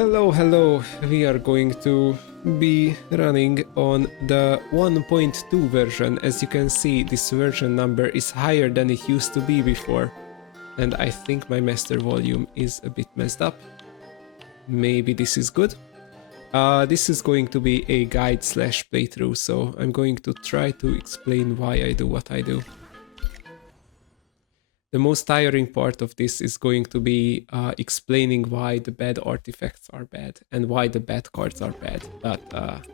Hello, we are going to be running on the 1.2 version. As you can see, this version number is higher than it used to be before. And I think my master volume is a bit messed up. Maybe this is good. This is going to be a guide slash playthrough, so I'm going to try to explain why I do what I do. The most tiring part of this is going to be explaining why the bad artifacts are bad and why the bad cards are bad, but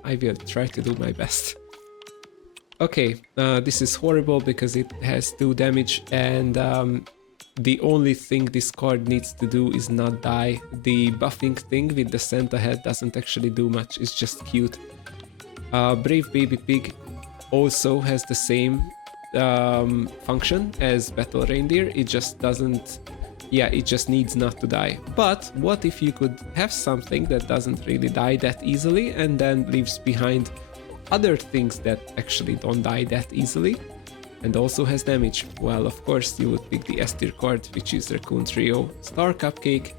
I will try to do my best. Okay, this is horrible because it has 2 damage and the only thing this card needs to do is not die. The buffing thing with the Santa head doesn't actually do much, it's just cute. Brave Baby Pig also has the same function as Battle Reindeer. It just doesn't, it just needs not to die. But what if you could have something that doesn't really die that easily and then leaves behind other things that actually don't die that easily and also has damage? Well, of course you would pick the S tier card, which is Raccoon Trio. Star Cupcake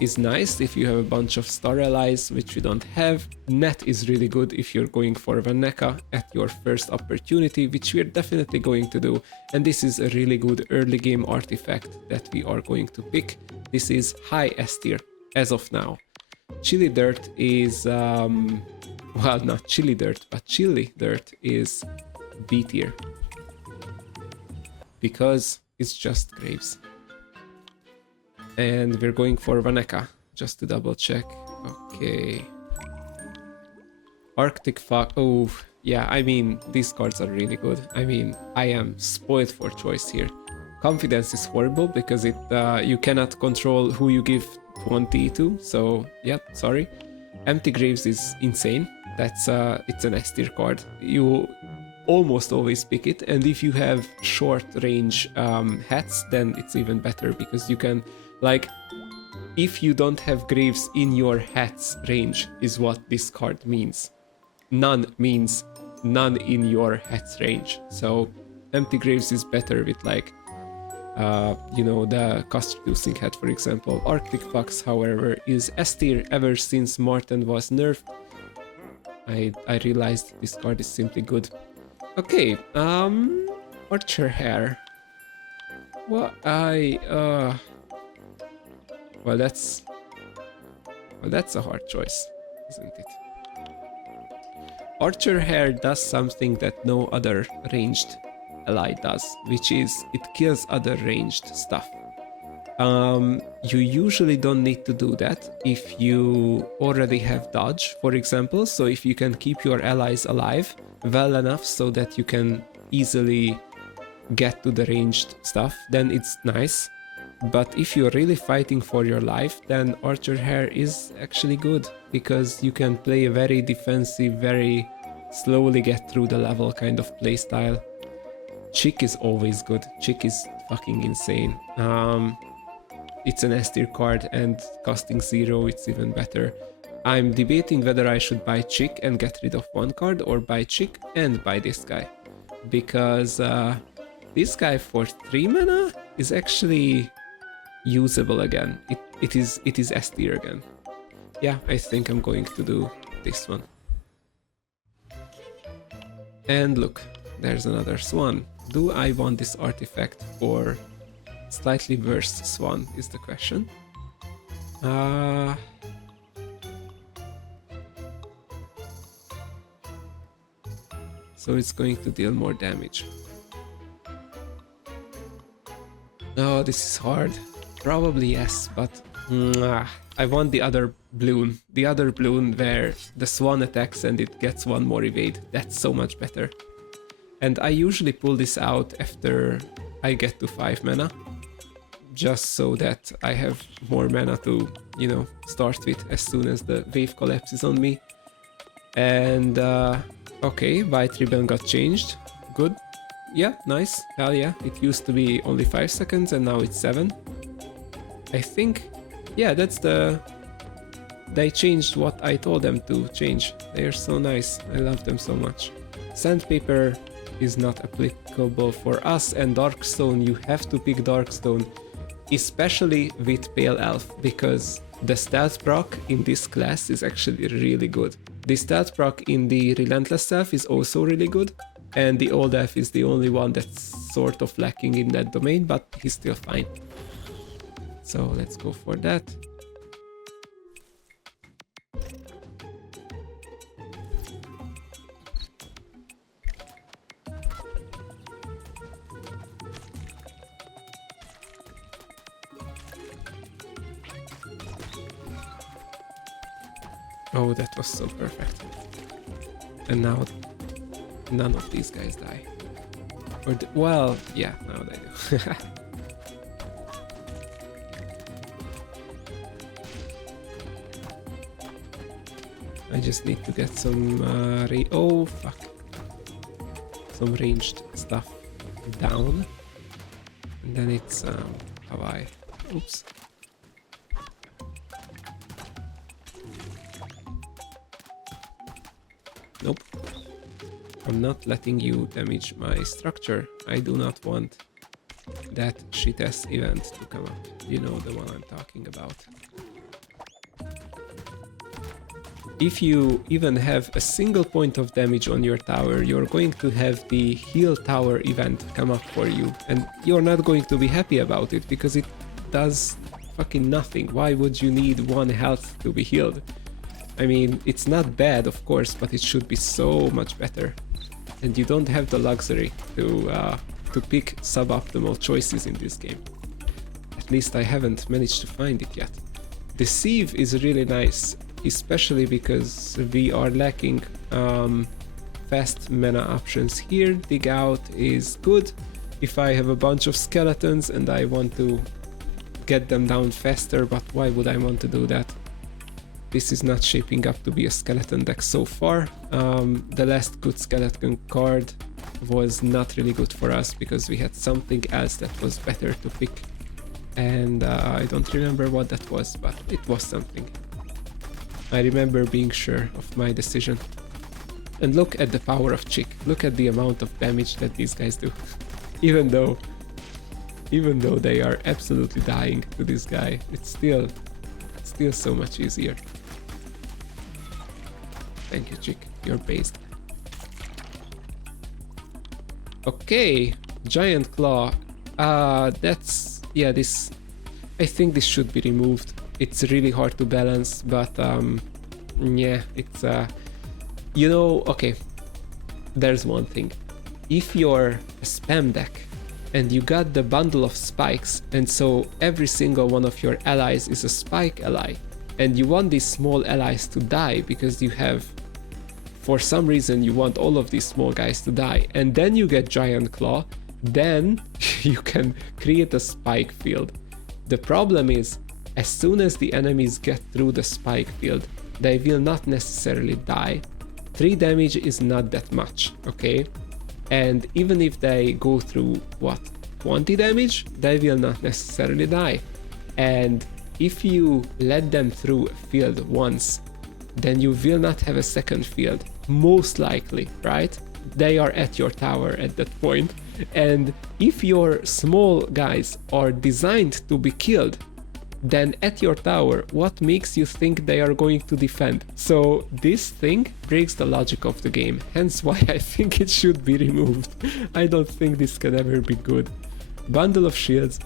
is nice if you have a bunch of star allies, which you don't have. Net is really good if you're going for Vaneka at your first opportunity, which we're definitely going to do. And this is a really good early game artifact that we are going to pick. This is high S tier as of now. Chili Dirt is, well, not Chili Dirt, but Chili Dirt is B tier. Because it's just Graves. And we're going for Vaneka, just to double check. Okay. Arctic Fox. Oh, yeah, I mean, these cards are really good. I mean, I am spoiled for choice here. Confidence is horrible because it you cannot control who you give 20 to, so yeah, sorry. Empty Graves is insane. That's it's an S tier card. You almost always pick it, and if you have short range hats, then it's even better because you can, like, if you don't have Graves in your hat's range is what this card means. None means none in your hat's range. So Empty Graves is better with, like, you know, the cost reducing hat, for example. Arctic Fox, however, is S tier ever since Marten was nerfed. I realized this card is simply good. Okay, Archer Hair. Well, well, that's a hard choice, isn't it? Archer Hair does something that no other ranged ally does, which is it kills other ranged stuff. You usually don't need to do that if you already have dodge, for example. So if you can keep your allies alive well enough so that you can easily get to the ranged stuff, then it's nice. But if you're really fighting for your life, then Archer Hair is actually good because you can play a very defensive, very slowly get through the level kind of playstyle. Chick is always good. Chick is fucking insane. It's an S tier card and costing 0, it's even better. I'm debating whether I should buy Chick and get rid of 1 card or buy Chick and buy this guy. Because this guy for 3 mana is actually usable again. It is S tier again. Yeah, I think I'm going to do this one. And look, there's another Swan. Do I want this artifact or slightly worse Swan is the question. So it's going to deal more damage. Oh, this is hard. Probably yes, but I want the other balloon. The other balloon where the Swan attacks and it gets 1 more evade. That's so much better. And I usually pull this out after I get to 5 mana. Just so that I have more mana to, you know, start with as soon as the wave collapses on me. And okay, White Ribbon got changed. Good. Yeah, nice. Hell yeah. It used to be only 5 seconds and now it's 7. I think, yeah, that's the... They changed what I told them to change. They are so nice. I love them so much. Sandpaper is not applicable for us, and Darkstone, you have to pick Darkstone, especially with Pale Elf, because The stealth proc in this class is actually really good. The stealth proc in the Relentless Self is also really good, and the Old Elf is the only one that's sort of lacking in that domain, but he's still fine. So let's go for that. Oh, that was so perfect. And now none of these guys die. Or well, yeah, now they do. I just need to get some oh fuck, some ranged stuff down, and then it's Hawaii. Oops. Nope. I'm not letting you damage my structure. I do not want that shit-ass event to come up. You know the one I'm talking about. If you even have a single point of damage on your tower, you're going to have the heal tower event come up for you, and you're not going to be happy about it because it does fucking nothing. Why would you need 1 health to be healed? I mean, it's not bad, of course, but it should be so much better. And you don't have the luxury to pick suboptimal choices in this game. At least I haven't managed to find it yet. Deceive is really nice, especially because we are lacking fast mana options here. Dig Out is good if I have a bunch of skeletons and I want to get them down faster, but why would I want to do that? This is not shaping up to be a skeleton deck so far. The last good skeleton card was not really good for us because we had something else that was better to pick. And I don't remember what that was, but it was something. I remember being sure of my decision. And look at the power of Chick. Look at the amount of damage that these guys do. even though they are absolutely dying to this guy, it's still so much easier. Thank you, Chick. You're based. Okay, Giant Claw. That's... yeah, this... I think this should be removed. It's really hard to balance, but yeah, it's... you know, okay. There's one thing. If you're a spam deck and you got the bundle of spikes, and so every single one of your allies is a spike ally, and you want these small allies to die because you have, for some reason, you want all of these small guys to die, and then you get Giant Claw, then you can create a spike field. The problem is, as soon as the enemies get through the spike field, they will not necessarily die. 3 damage is not that much, okay? And even if they go through, what, 20 damage, they will not necessarily die. And if you let them through a field once, then you will not have a second field, most likely, right? They are at your tower at that point. And if your small guys are designed to be killed, then at your tower, what makes you think they are going to defend? So this thing breaks the logic of the game, hence why I think it should be removed. I don't think this can ever be good. Bundle of Shields.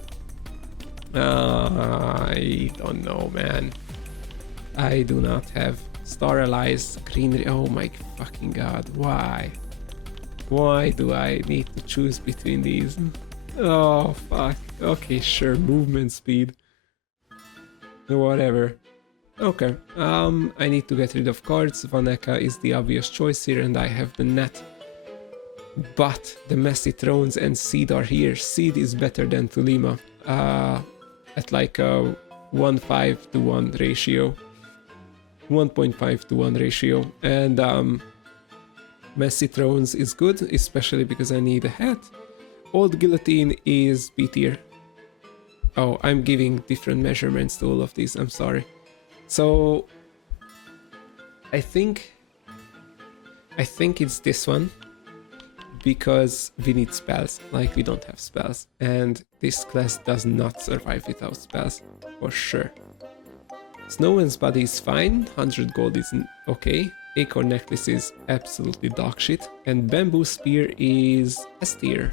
I don't know, man. I do not have Star Allies, Green... oh my fucking god, why? Why do I need to choose between these? Oh fuck, okay, sure, movement speed. Whatever. Okay, I need to get rid of cards. Vaneka is the obvious choice here, and I have the net. But the Messy Thrones and Seed are here. Seed is better than Tulima. At like a 1.5 to 1 ratio. 1.5 to 1 ratio. And Messy Thrones is good, especially because I need a hat. Old Guillotine is B tier. Oh, I'm giving different measurements to all of these, I'm sorry. So I think it's this one, because we need spells, like we don't have spells, and this class does not survive without spells, for sure. Snowman's body is fine, 100 gold is okay. Acorn necklace is absolutely dog shit. And bamboo spear is S tier.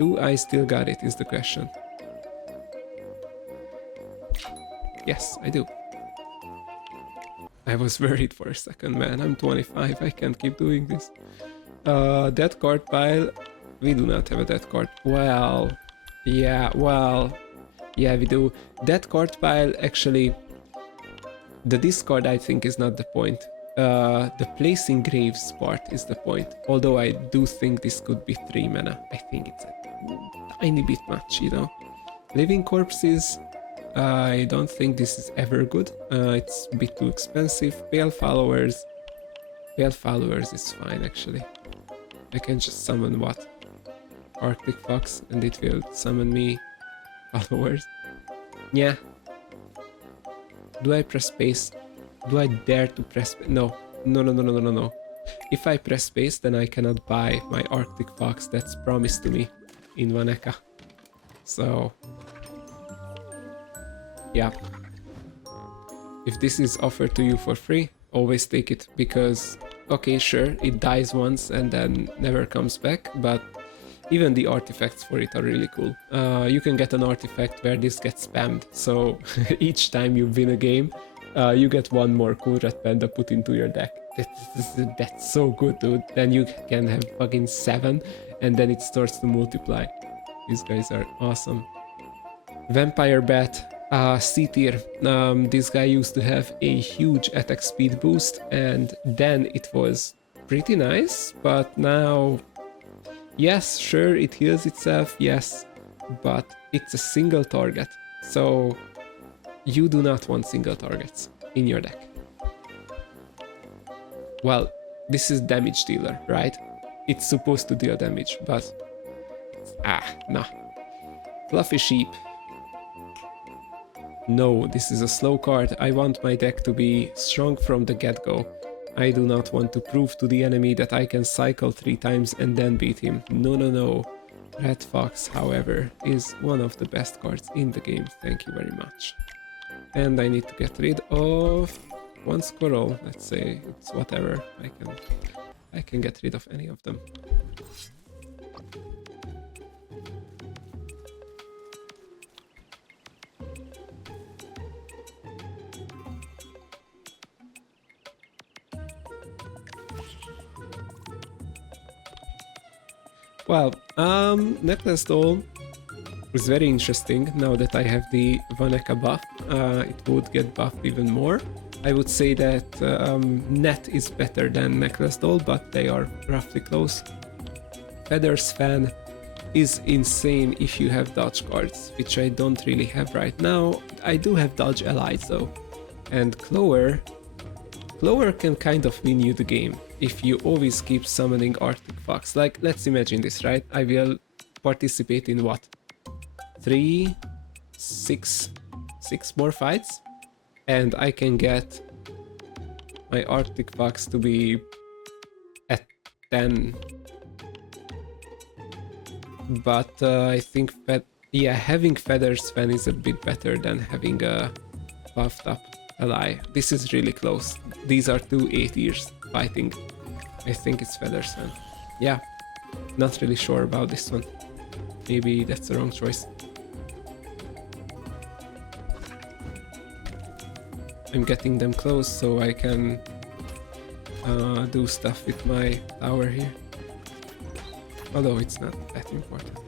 Do I still got it is the question. Yes, I do. I was worried for a second, man. I'm 25, I can't keep doing this. Death card pile. We do not have a death card. Well, yeah, we do. Death card pile, actually, the discard I think is not the point. The placing graves part is the point. Although I do think this could be 3 mana. I think it's a tiny bit much, you know. Living corpses, I don't think this is ever good. It's a bit too expensive. Pale followers. Pale followers is fine, actually. I can just summon what? Arctic Fox, and it will summon me followers. Yeah. Do I press space? Do I dare to press space? No. No. If I press space, then I cannot buy my Arctic Fox that's promised to me in Vannaka. So... yeah. If this is offered to you for free, always take it, because, okay, sure, it dies once and then never comes back, but even the artifacts for it are really cool. You can get an artifact where this gets spammed, so each time you win a game, you get one more cool red panda put into your deck. That's so good, dude. Then you can have fucking 7, and then it starts to multiply. These guys are awesome. Vampire Bat. C tier. This guy used to have a huge attack speed boost, and then it was pretty nice, but now, yes, sure, it heals itself, yes, but it's a single target, so you do not want single targets in your deck. Well, this is damage dealer, right? It's supposed to deal damage, but nah. Fluffy Sheep. No, this is a slow card. I want my deck to be strong from the get-go. I do not want to prove to the enemy that I can cycle 3 times and then beat him. No. Red Fox, however, is one of the best cards in the game. Thank you very much. And I need to get rid of 1 squirrel. Let's say it's whatever. I can get rid of any of them. Well, Necklace Doll is very interesting now that I have the Vannaka buff. It would get buffed even more. I would say that Net is better than Necklace Doll, but they are roughly close. Feathers Fan is insane if you have dodge cards, which I don't really have right now. I do have dodge allies though. And Clover can kind of win you the game if you always keep summoning Arctic Fox. Like, let's imagine this, right? I will participate in what? 6 more fights? And I can get my Arctic Fox to be at 10. But I think that, yeah, having Feathers Fan is a bit better than having a buffed up ally. This is really close. These are 2 A tiers fighting. I think it's Feathers Fan. Yeah, not really sure about this one. Maybe that's the wrong choice. I'm getting them close so I can do stuff with my tower here. Although it's not that important.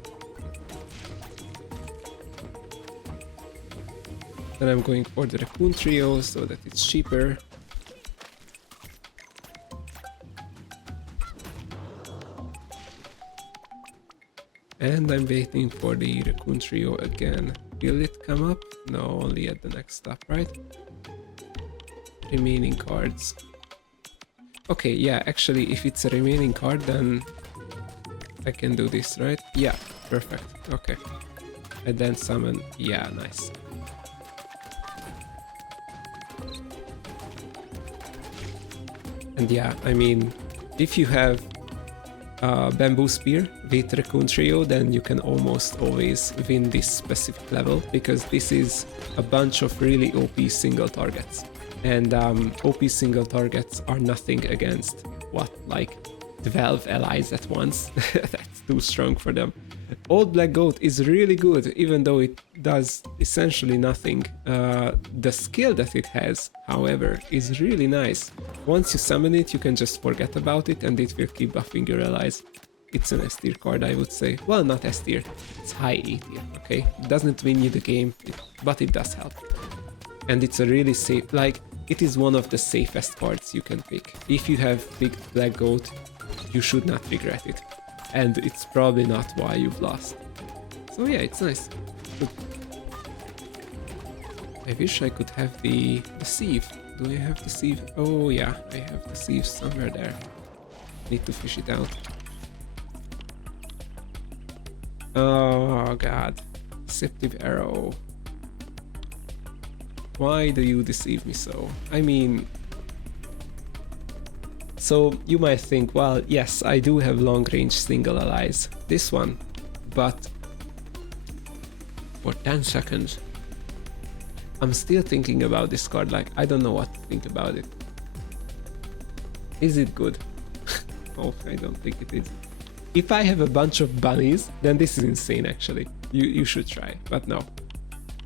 Then I'm going for the Raccoon Trio so that it's cheaper. And I'm waiting for the Raccoon Trio again. Will it come up? No, only at the next stop, right? Remaining cards. Okay, yeah, actually, if it's a remaining card, then I can do this, right? Yeah, perfect. Okay. And then summon. Yeah, nice. And yeah, I mean, if you have Bamboo Spear with Raccoon Trio, then you can almost always win this specific level, because this is a bunch of really OP single targets. And OP single targets are nothing against what, like 12 allies at once. That's too strong for them. Old Black Goat is really good, even though it does essentially nothing. The skill that it has, however, is really nice. Once you summon it, you can just forget about it and it will keep buffing your allies. It's an S tier card, I would say. Well, not S tier, it's high A tier, okay? It doesn't win you the game, but it does help. And it's a really safe, like, it is one of the safest cards you can pick. If you have picked Black Goat, you should not regret it. And it's probably not why you've lost. So yeah, it's nice. Good. I wish I could have the sieve. Do I have the sieve? Oh yeah, I have the sieve somewhere there. Need to fish it out. Oh god. Deceptive Arrow. Why do you deceive me so? I mean... So you might think, well, yes, I do have long-range single allies, this one, but for 10 seconds, I'm still thinking about this card, like, I don't know what to think about it. Is it good? Oh, I don't think it is. If I have a bunch of bunnies, then this is insane, actually. You should try, but no.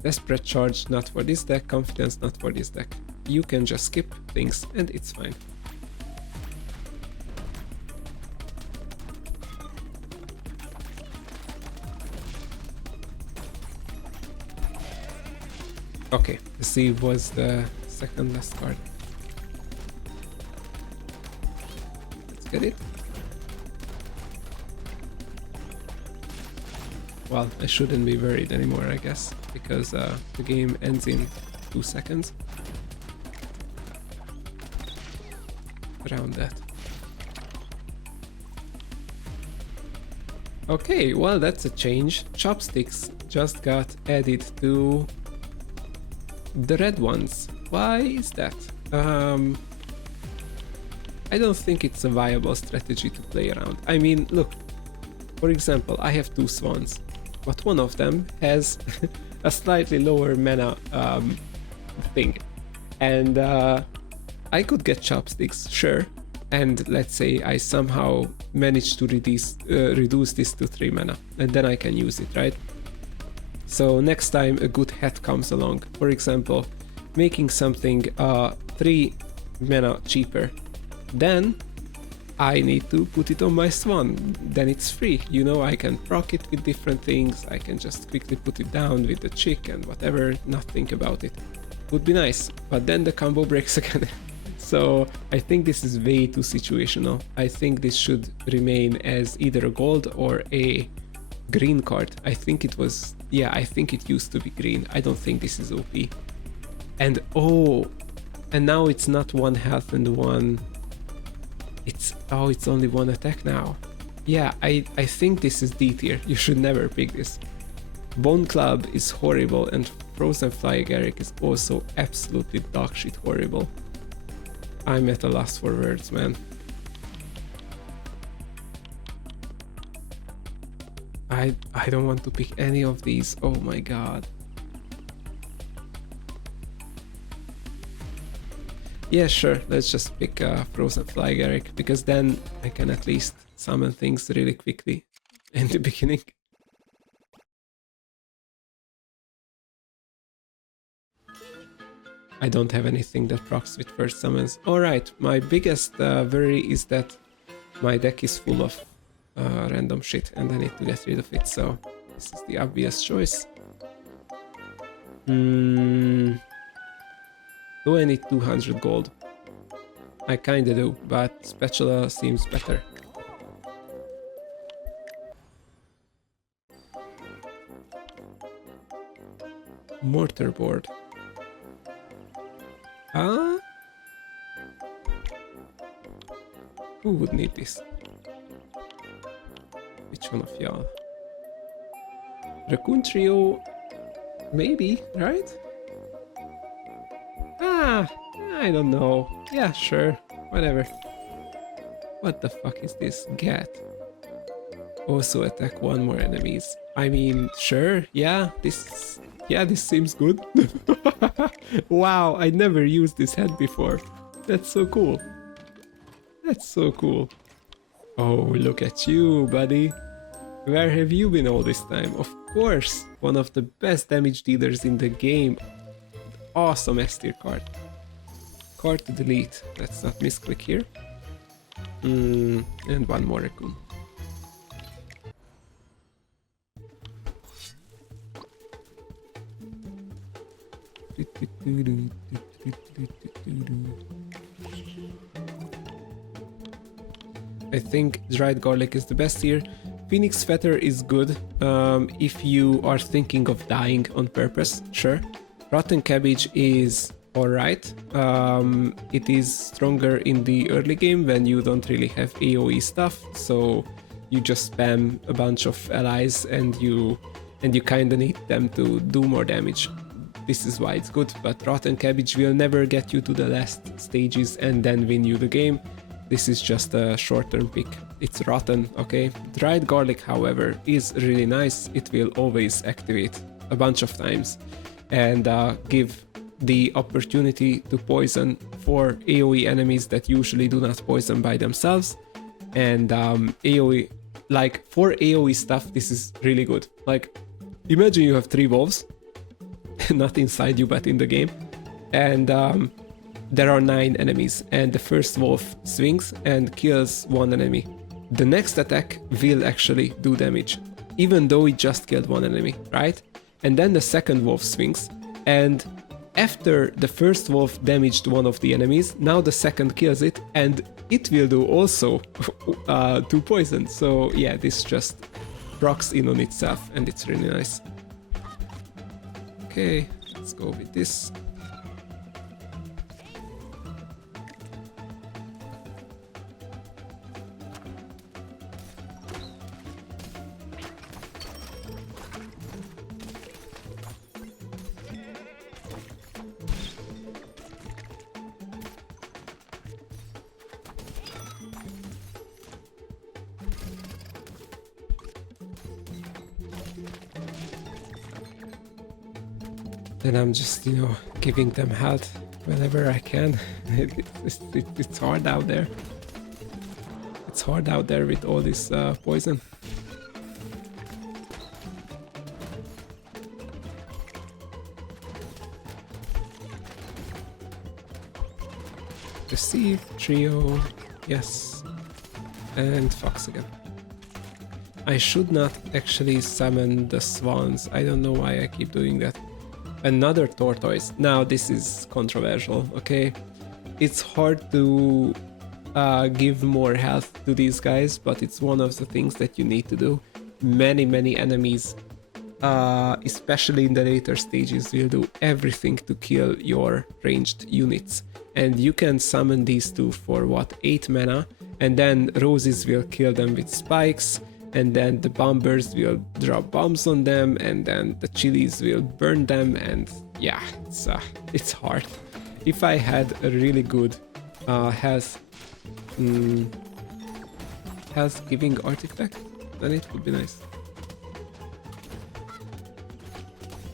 Desperate Charge, not for this deck, Confidence, not for this deck. You can just skip things, and it's fine. Okay, the sieve was the second last card. Let's get it. Well, I shouldn't be worried anymore, I guess, because the game ends in 2 seconds. Around that. Okay, well, that's a change. Chopsticks just got added to the red ones. Why is that? I don't think it's a viable strategy to play around. I mean, look, for example, I have 2 swans, but one of them has a slightly lower mana thing, and I could get chopsticks, sure, and let's say I somehow manage to reduce this to 3 mana, and then I can use it, right? So next time a good hat comes along, for example, making something 3 mana cheaper, then I need to put it on my swan, then it's free, you know, I can proc it with different things, I can just quickly put it down with the chick and whatever, not think about it. Would be nice, but then the combo breaks again. So I think this is way too situational. I think this should remain as either a gold or a green card. I think it was, yeah, I think it used to be green. I don't think this is OP. And oh, and now it's not 1 health and 1, it's only 1 attack now. Yeah, I think this is D tier. You should never pick this. Bone Club is horrible, and Frozen Fly Agaric is also absolutely dogshit horrible. I'm at a loss for words, man. I don't want to pick any of these. Oh my god. Yeah, sure. Let's just pick Frozen Fly Agaric, because then I can at least summon things really quickly in the beginning. I don't have anything that procs with first summons. Alright, my biggest worry is that my deck is full of random shit and I need to get rid of it, so this is the obvious choice. Do I need 200 gold? I kinda do, but Spatula seems better. Mortarboard. Who would need this? Which one of y'all? Raccoon Trio? Maybe, right? I don't know. Yeah, sure. Whatever. What the fuck is this? Get. Also attack one more enemies. I mean, sure, this seems good. Wow, I never used this head before. That's so cool. That's so cool. Oh, look at you, buddy. Where have you been all this time? Of course, one of the best damage dealers in the game. Awesome S tier card. Card to delete. Let's not misclick here. And one more raccoon. I think dried garlic is the best here. Phoenix feather is good if you are thinking of dying on purpose, sure. Rotten cabbage is alright. It is stronger in the early game when you don't really have AoE stuff, so you just spam a bunch of allies and you kinda need them to do more damage. This is why it's good, but rotten cabbage will never get you to the last stages and then win you the game. This is just a short-term pick. It's rotten, okay? Dried garlic, however, is really nice. It will always activate a bunch of times and give the opportunity to poison for AoE enemies that usually do not poison by themselves. And AoE, like for AoE stuff, this is really good. Like, imagine you have 3 wolves, not inside you but in the game, and there are 9 enemies, and the first wolf swings and kills 1 enemy. The next attack will actually do damage, even though it just killed 1 enemy, right? And then the second wolf swings, and after the first wolf damaged 1 of the enemies, now the second kills it, and it will do also 2 poison. So yeah, this just procs in on itself, and it's really nice. Okay, let's go with this. Then I'm just, giving them health whenever I can. It's hard out there. It's hard out there with all this poison. Receive, trio, yes, and fox again. I should not actually summon the swans. I don't know why I keep doing that. Another tortoise. Now this is controversial, okay? It's hard to give more health to these guys, but it's one of the things that you need to do. Many enemies, especially in the later stages, will do everything to kill your ranged units. And you can summon these two for what, 8 mana, and then roses will kill them with spikes, and then the bombers will drop bombs on them, and then the chilies will burn them, and yeah, it's hard. If I had a really good health giving artifact, then it would be nice.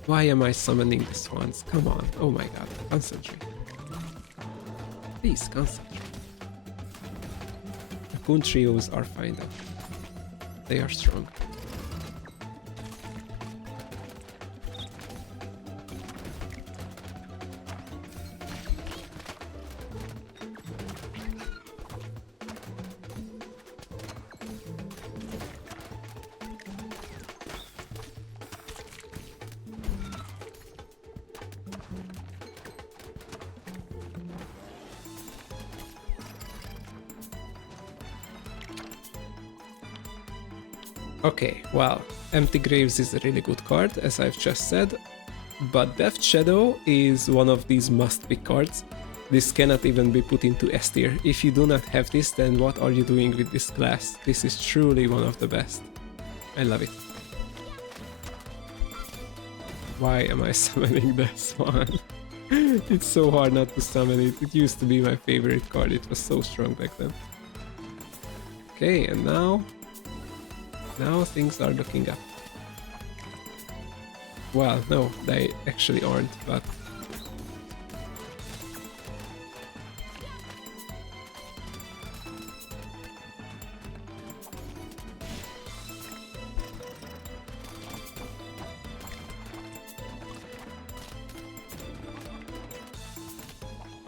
Why am I summoning the swans? Come on, oh my god, concentrate. Please concentrate. The Kun trios are fine though. They are strong. Okay, well, Empty Graves is a really good card, as I've just said, but Death Shadow is one of these must-pick cards. This cannot even be put into S tier. If you do not have this, then what are you doing with this class? This is truly one of the best. I love it. Why am I summoning this one? It's so hard not to summon it. It used to be my favorite card. It was so strong back then. Okay, and now Now things are looking up. Well, no, they actually aren't, but...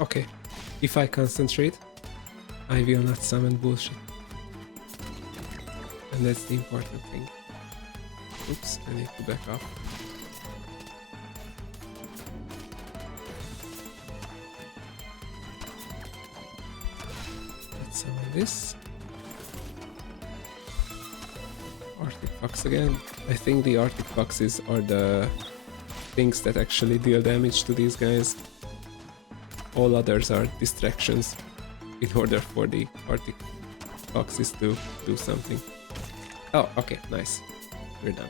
Okay, if I concentrate, I will not summon bullshit. And that's the important thing. Oops, I need to back up. Let's summon this. Arctic Fox again. I think the Arctic Foxes are the things that actually deal damage to these guys. All others are distractions in order for the Arctic Foxes to do something. Oh, okay, nice. We're done.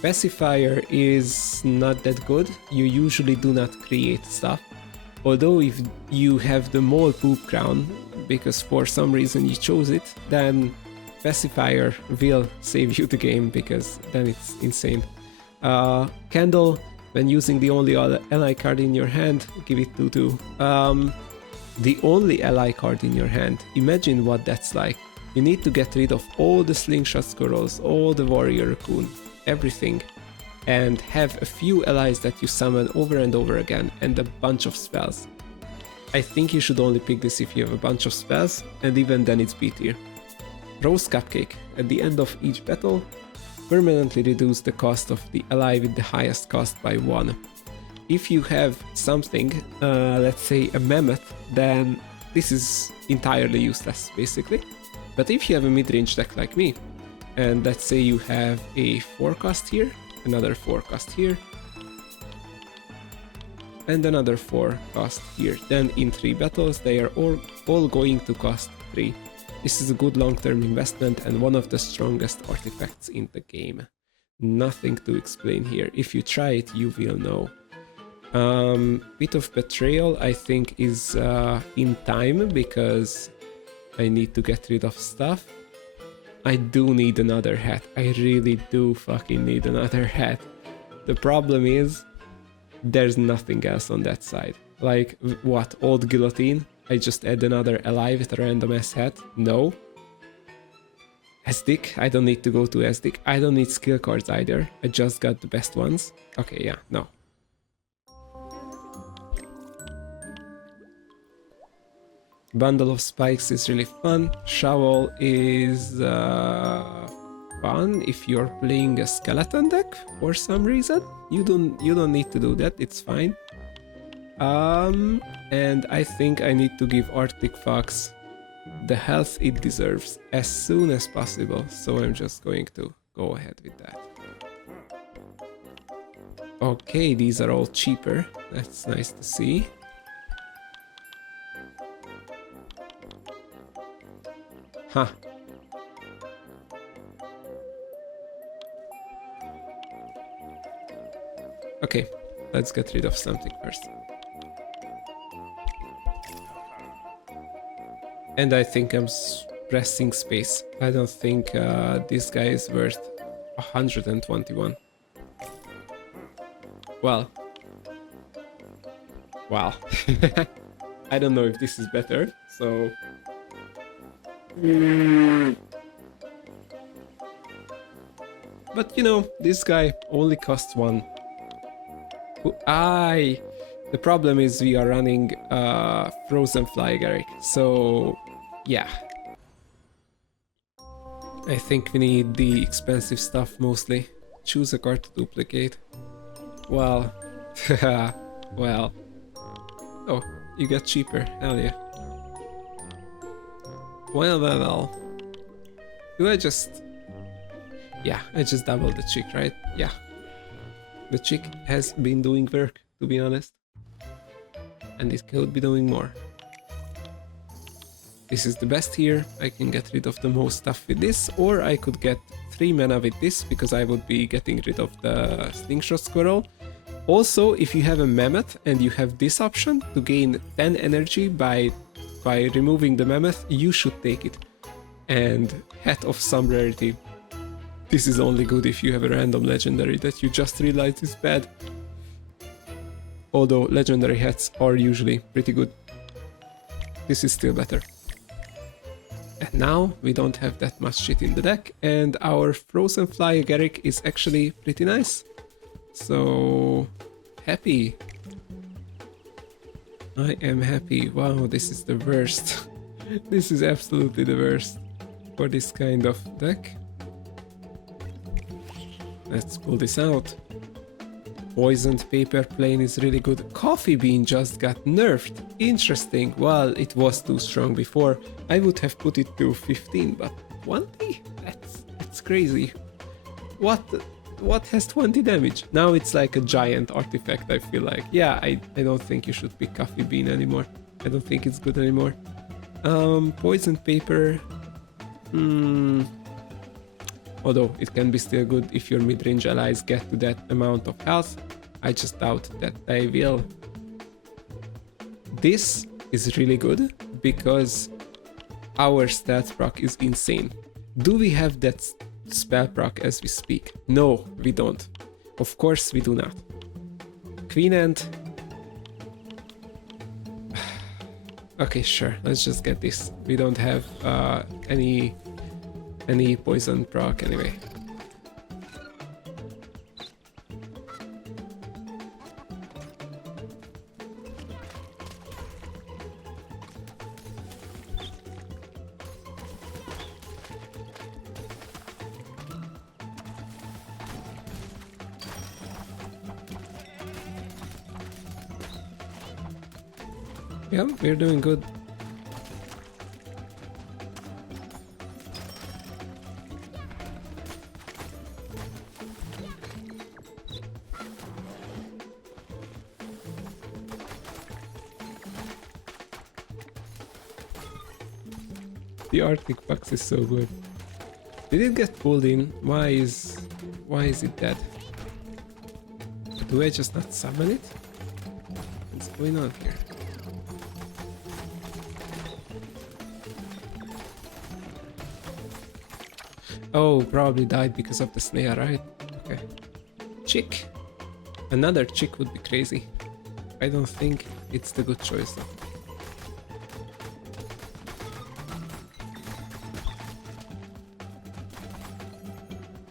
Pacifier is not that good. You usually do not create stuff. Although if you have the Mole Poop Crown, because for some reason you chose it, then Pacifier will save you the game, because then it's insane. Candle, when using the only ally card in your hand, give it 2/2. The only ally card in your hand, imagine what that's like. You need to get rid of all the Slingshot Squirrels, all the Warrior Raccoon, everything, and have a few allies that you summon over and over again, and a bunch of spells. I think you should only pick this if you have a bunch of spells, and even then it's B tier. Rose Cupcake, at the end of each battle, permanently reduce the cost of the ally with the highest cost by 1. If you have something, let's say a Mammoth, then this is entirely useless, basically. But if you have a mid-range deck like me, and let's say you have a 4 cost here, another 4 cost here, and another 4 cost here, then in 3 battles they are all going to cost 3. This is a good long-term investment and one of the strongest artifacts in the game. Nothing to explain here. If you try it, you will know. Bit of Betrayal, I think, is in time, because I need to get rid of stuff. I do need another hat. I really do fucking need another hat. The problem is, there's nothing else on that side. Like, what, Old Guillotine? I just add another ally with a random ass hat? No. Esdic? I don't need to go to Esdic. I don't need skill cards either. I just got the best ones. Okay, yeah, no. Bundle of Spikes is really fun. Shovel is fun if you're playing a skeleton deck for some reason. You don't need to do that, it's fine. And I think I need to give Arctic Fox the health it deserves as soon as possible, so I'm just going to go ahead with that. Okay, these are all cheaper. That's nice to see. Huh. Okay, let's get rid of something first. And I think I'm pressing space. I don't think this guy is worth 121. Well. Wow. I don't know if this is better, so... But you know, this guy only costs 1. The problem is we are running Frozen Fly Garrick, so yeah. I think we need the expensive stuff mostly. Choose a card to duplicate. Well, well. Oh, you got cheaper, hell yeah. Well. Do I just... Yeah, I just doubled the chick, right? Yeah. The chick has been doing work, to be honest. And it could be doing more. This is the best here. I can get rid of the most stuff with this, or I could get 3 mana with this, because I would be getting rid of the Slingshot Squirrel. Also, if you have a Mammoth and you have this option to gain 10 energy by by removing the mammoth, you should take it. And Hat of some rarity. This is only good if you have a random legendary that you just realize is bad. Although legendary hats are usually pretty good. This is still better. And now we don't have that much shit in the deck, and our Frozen Fly Garrick is actually pretty nice. So happy. I am happy. Wow, this is the worst. This is absolutely the worst for this kind of deck. Let's pull this out. Poisoned Paper Plane is really good. Coffee Bean just got nerfed. Interesting. Well, it was too strong before. I would have put it to 15, but 20? That's crazy. What has 20 damage? Now it's like a giant artifact, I feel like. Yeah, I don't think you should pick Coffee Bean anymore. I don't think it's good anymore. Poisoned Paper. Although it can be still good if your mid-range allies get to that amount of health. I just doubt that they will. This is really good because our stat proc is insane. Do we have that spell proc as we speak? No, we don't. Of course we do not. Queen Ant. Okay, sure, let's just get this. We don't have any poison proc anyway. Yeah, we're doing good. The Arctic Fox is so good. Did it get pulled in? Why is it dead? Do I just not summon it? What's going on here? Oh, probably died because of the snare, right? Okay. Chick. Another chick would be crazy. I don't think it's the good choice though.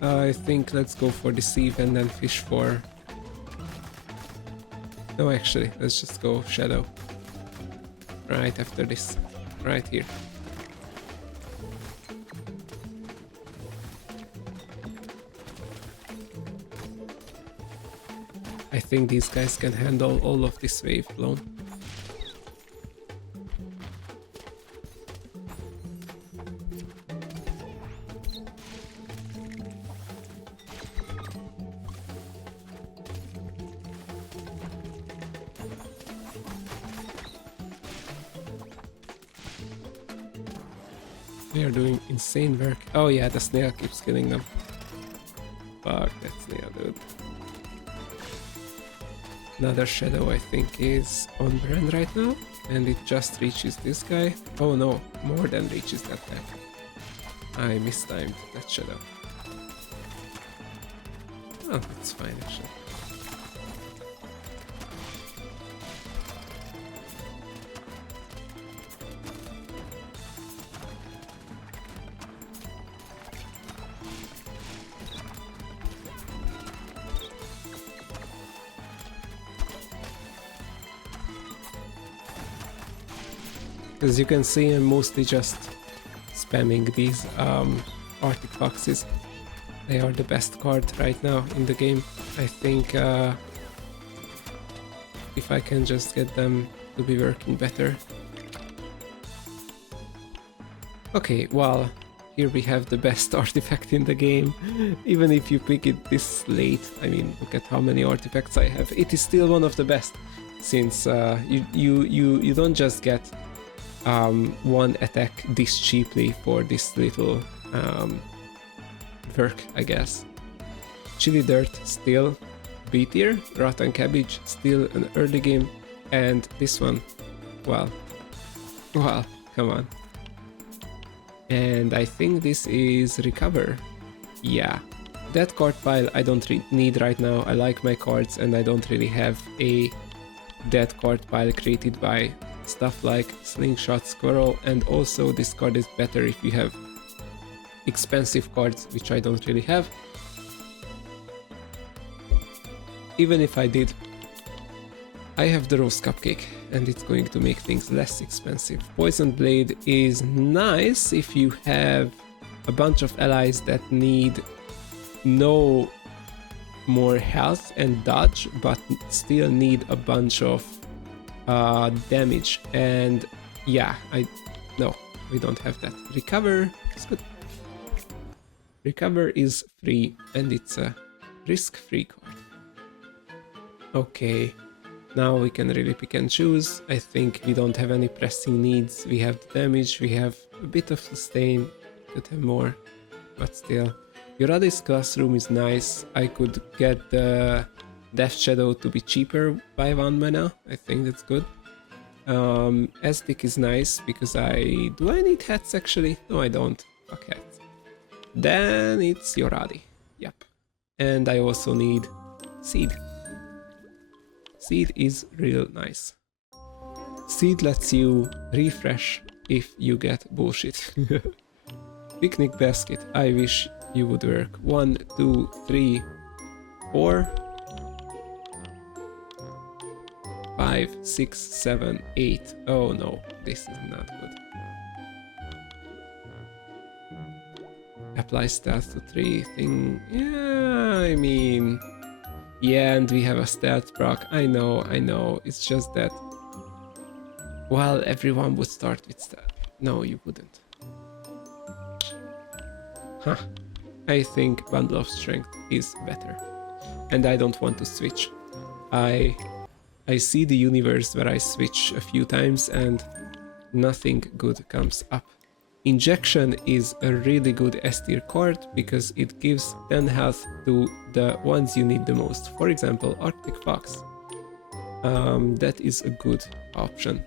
I think let's go for Deceive and then fish for... No, actually, let's just go Shadow. Right after this. Right here. I think these guys can handle all of this wave blown. They are doing insane work. Oh yeah, the snail keeps killing them. Fuck that snail, dude. Another Shadow, I think, is on brand right now, and it just reaches this guy. Oh no, more than reaches that guy. I mistimed that Shadow. Oh, that's fine actually. As you can see, I'm mostly just spamming these Arctic Foxes. They are the best card right now in the game. I think if I can just get them to be working better. Okay, well, here we have the best artifact in the game. Even if you pick it this late, I mean, look at how many artifacts I have. It is still one of the best, since you don't just get one attack this cheaply for this little work, I guess. Chili Dirt still B tier, Rotten Cabbage still an early game, and this one, well, Well, come on. And I think this is recover. Yeah. That card pile I don't need right now. I like my cards and I don't really have a dead card pile created by stuff like Slingshot Squirrel, and also this card is better if you have expensive cards, which I don't really have. Even if I did, I have the Rose Cupcake and it's going to make things less expensive. Poison Blade is nice if you have a bunch of allies that need no more health and dodge, but still need a bunch of damage. And yeah, no, we don't have that. Recover is good. Recover is free and it's a risk-free card. Okay, now we can really pick and choose. I think we don't have any pressing needs. We have the damage, we have a bit of sustain, could have more, but still. Yoradi's Classroom is nice. I could get the Death Shadow to be cheaper by 1 mana. I think that's good. Aztec is nice because do I need hats actually? No, I don't. Fuck hats. Then it's Yoradi. Yep. And I also need Seed. Seed is real nice. Seed lets you refresh if you get bullshit. Picnic Basket. I wish you would work. 1, 2, 3, 4, 5, 6, 7, 8. Oh no, this is not good. Apply stealth to 3 thing. Yeah, I mean, yeah, and we have a stealth proc. I know. It's just that, well, everyone would start with stealth. No, you wouldn't. Huh. I think Bundle of Strength is better. And I don't want to switch. I see the universe where I switch a few times and nothing good comes up. Injection is a really good S tier card because it gives 10 health to the ones you need the most. For example, Arctic Fox. That is a good option.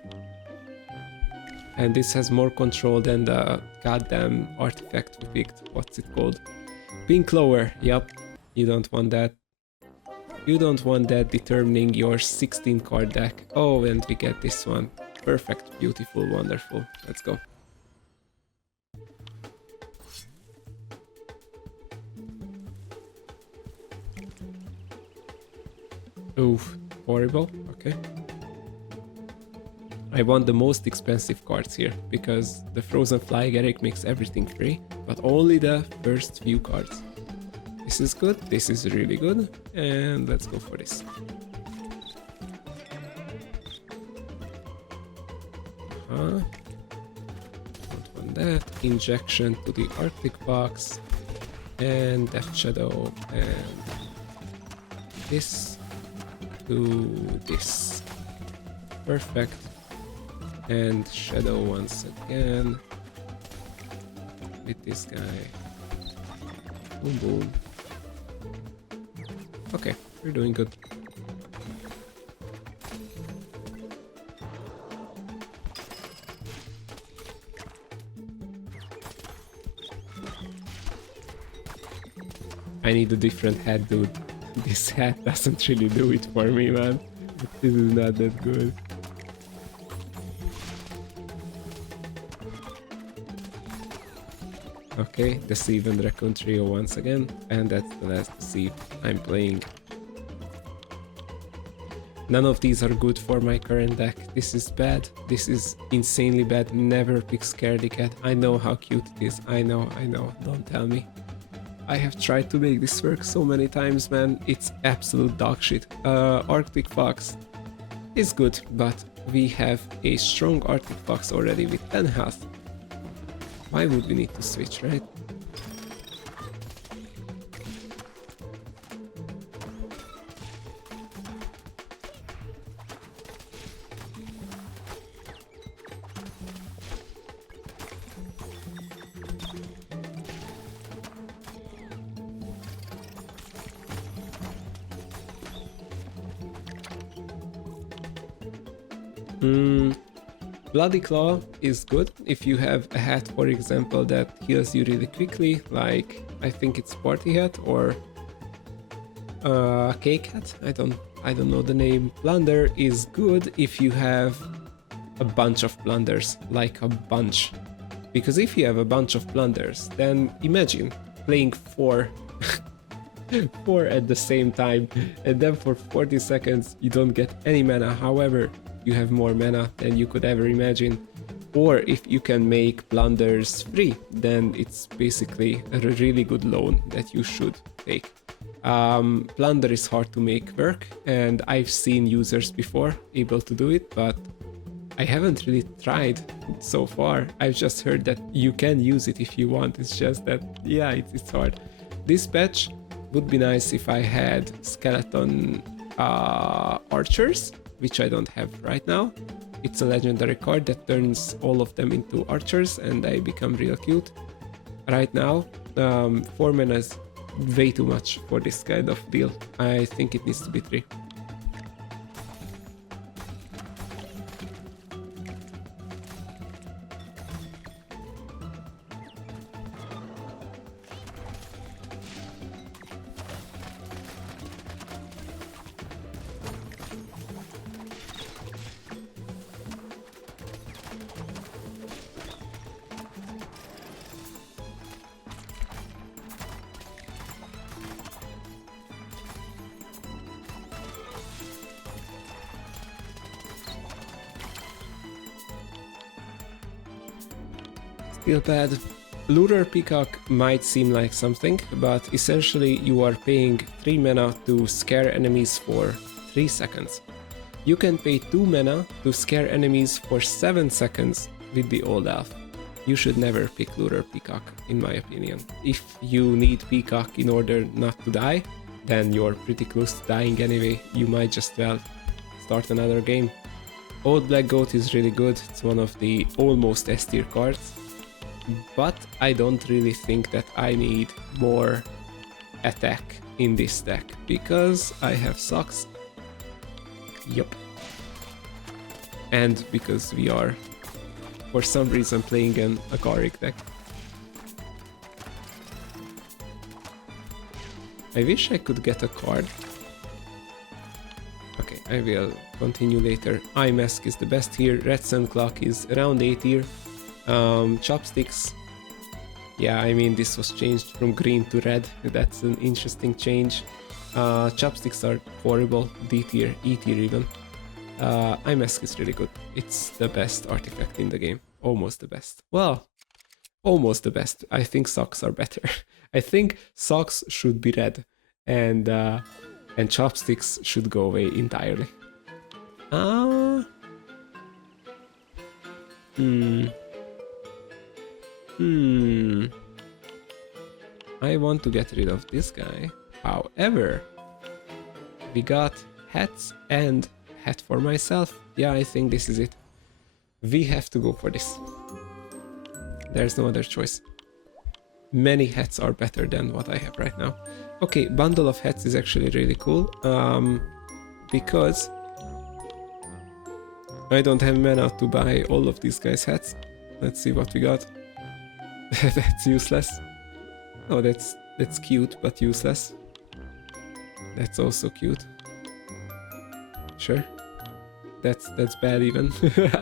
And this has more control than the goddamn artifact we picked. What's it called? Pink Clover. Yep, you don't want that. You don't want that determining your 16 card deck. Oh, and we get this one. Perfect, beautiful, wonderful. Let's go. Oof, horrible. Okay. I want the most expensive cards here because the Frozen Fly Garrick makes everything free, but only the first few cards. This is good, this is really good, and let's go for this. Don't want that. Injection to the Arctic Box, and Death Shadow, and this to this. Perfect. And Shadow once again with this guy. Boom boom. Okay, we're doing good. I need a different hat, dude. This hat doesn't really do it for me, man. This is not that good. Okay, Deceive and Raccoon Trio once again, and that's the last Deceive I'm playing. None of these are good for my current deck. This is bad. This is insanely bad. Never pick Scaredy Cat. I know how cute it is. I know. Don't tell me. I have tried to make this work so many times, man. It's absolute dog shit. Arctic Fox is good, but we have a strong Arctic Fox already with 10 health. Why would we need to switch, right? Bloody Claw is good if you have a hat, for example, that heals you really quickly, like I think it's Party Hat or Cake Hat. I don't know the name. Plunder is good if you have a bunch of plunders, like a bunch. Because if you have a bunch of plunders, then imagine playing four at the same time, and then for 40 seconds you don't get any mana. However, you have more mana than you could ever imagine. Or if you can make plunders free, then it's basically a really good loan that you should take. Plunder is hard to make work, and I've seen users before able to do it, but I haven't really tried so far. I've just heard that you can use it if you want. It's just that, yeah, it's hard. This patch would be nice if I had skeleton archers, which I don't have right now. It's a legendary card that turns all of them into archers and they become real cute. Right now, 4 mana is way too much for this kind of deal. I think it needs to be 3. Still bad. Lurer Peacock might seem like something, but essentially you are paying 3 mana to scare enemies for 3 seconds. You can pay 2 mana to scare enemies for 7 seconds with the Old Elf. You should never pick Lurer Peacock, in my opinion. If you need Peacock in order not to die, then you're pretty close to dying anyway. You might just well start another game. Old Black Goat is really good. It's one of the almost S tier cards. But I don't really think that I need more attack in this deck, because I have socks. Yup. And because we are, for some reason, playing an Agaric deck. I wish I could get a card. Okay, I will continue later. Eye Mask is the best here. Red Sun Clock is around A tier. Chopsticks, yeah, I mean, this was changed from green to red. That's an interesting change. Chopsticks are horrible, D tier, E tier even. Eye Mask is really good. It's the best artifact in the game. Almost the best. Well, almost the best. I think socks are better. I think socks should be red, and chopsticks should go away entirely. I want to get rid of this guy. However, we got hats and hat for myself. Yeah, I think this is it. We have to go for this. There's no other choice. Many hats are better than what I have right now. Okay, bundle of hats is actually really cool. Because I don't have mana to buy all of these guys' hats. Let's see what we got. That's useless. Oh, that's cute, but useless. That's also cute. Sure. That's bad even.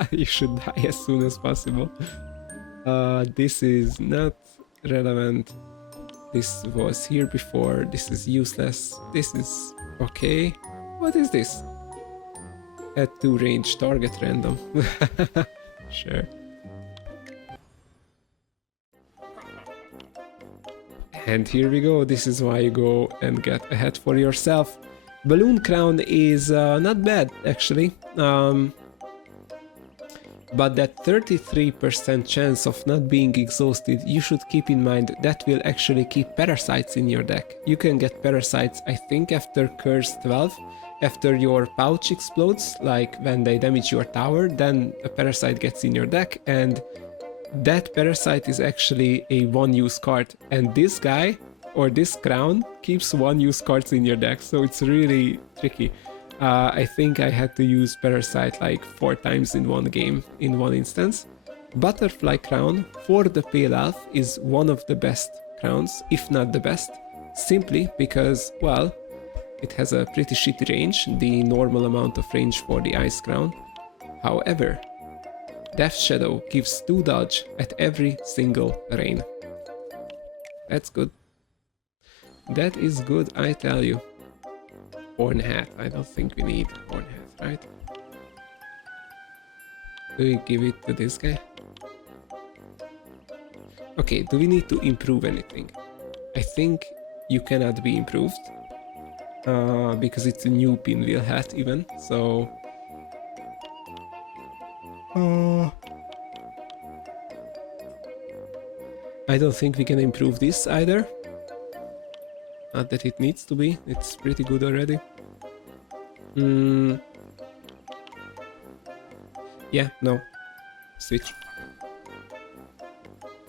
You should die as soon as possible. This is not relevant. This was here before. This is useless. This is okay. What is this? Add to range target random. Sure. And here we go. This is why you go and get a hat for yourself. Balloon Crown is not bad actually. But that 33% chance of not being exhausted, you should keep in mind that will actually keep parasites in your deck. You can get parasites, I think, after Curse 12. After your pouch explodes, like when they damage your tower, then a parasite gets in your deck, and that parasite is actually a one-use card. And this guy, or this crown, keeps one-use cards in your deck, so it's really tricky. I think I had to use Parasite like 4 times in one game, in one instance. Butterfly Crown for the Pale Elf is one of the best crowns, if not the best, simply because, well, it has a pretty shitty range, the normal amount of range for the Ice Crown. However, Death Shadow gives 2 dodge at every single rain. That's good. That is good, I tell you. Horn Hat. I don't think we need Horn Hat, right? Do we give it to this guy? Okay, do we need to improve anything? I think you cannot be improved. Because it's a new Pinwheel hat even, so... I don't think we can improve this either. Not that it needs to be, it's pretty good already. Yeah, no. Switch.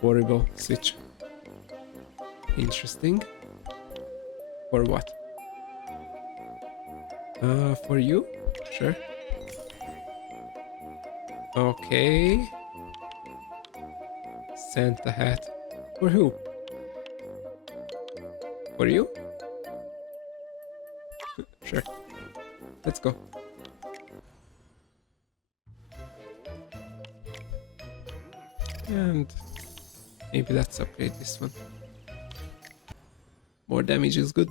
Horrible. Switch. Interesting. For what? For you? Sure. Okay. Santa hat. For who? For you? Sure. Let's go. And maybe let's upgrade this one. More damage is good.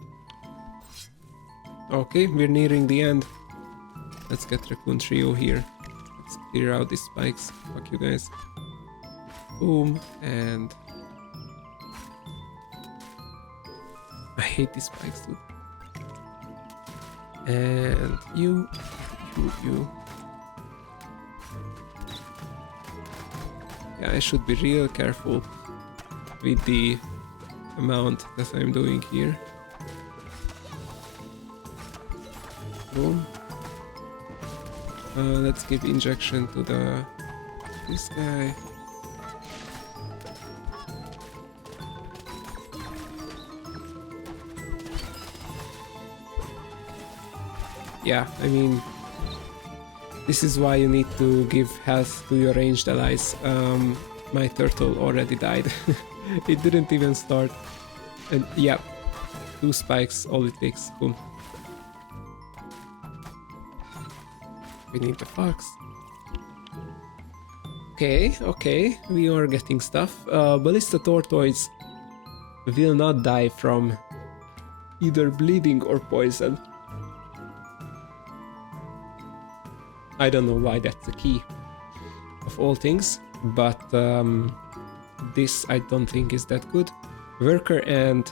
Okay, we're nearing the end. Let's get Raccoon Trio here. Let's clear out these spikes. Fuck you guys. Boom, and... I hate these spikes, dude. And you. Yeah, I should be real careful with the amount that I'm doing here. Boom. Let's give injection to this guy. Yeah, I mean, this is why you need to give health to your ranged allies. My turtle already died. It didn't even start. And yeah, 2 spikes, all it takes. Boom. We need the fox. Okay, we are getting stuff. Ballista Tortoise will not die from either bleeding or poison. I don't know why that's the key of all things, but this I don't think is that good. Worker and...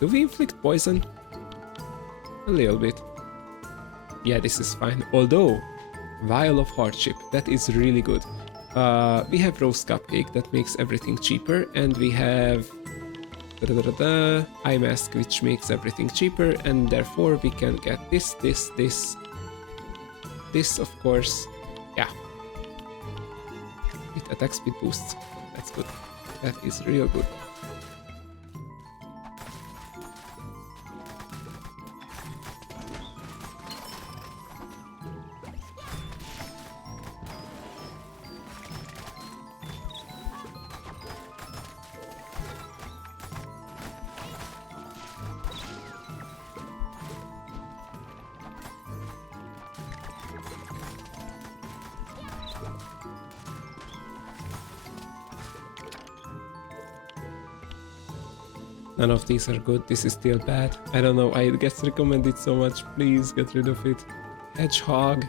Do we inflict poison? A little bit. Yeah, this is fine. Although, Vial of Hardship, that is really good. We have Roast Cupcake that makes everything cheaper, and we have... Eye Mask, which makes everything cheaper, and therefore we can get this, of course, yeah. It attack speed boosts. That's good. That is real good. None of these are good. This is still bad. I don't know. I get recommended so much. Please get rid of it. Hedgehog.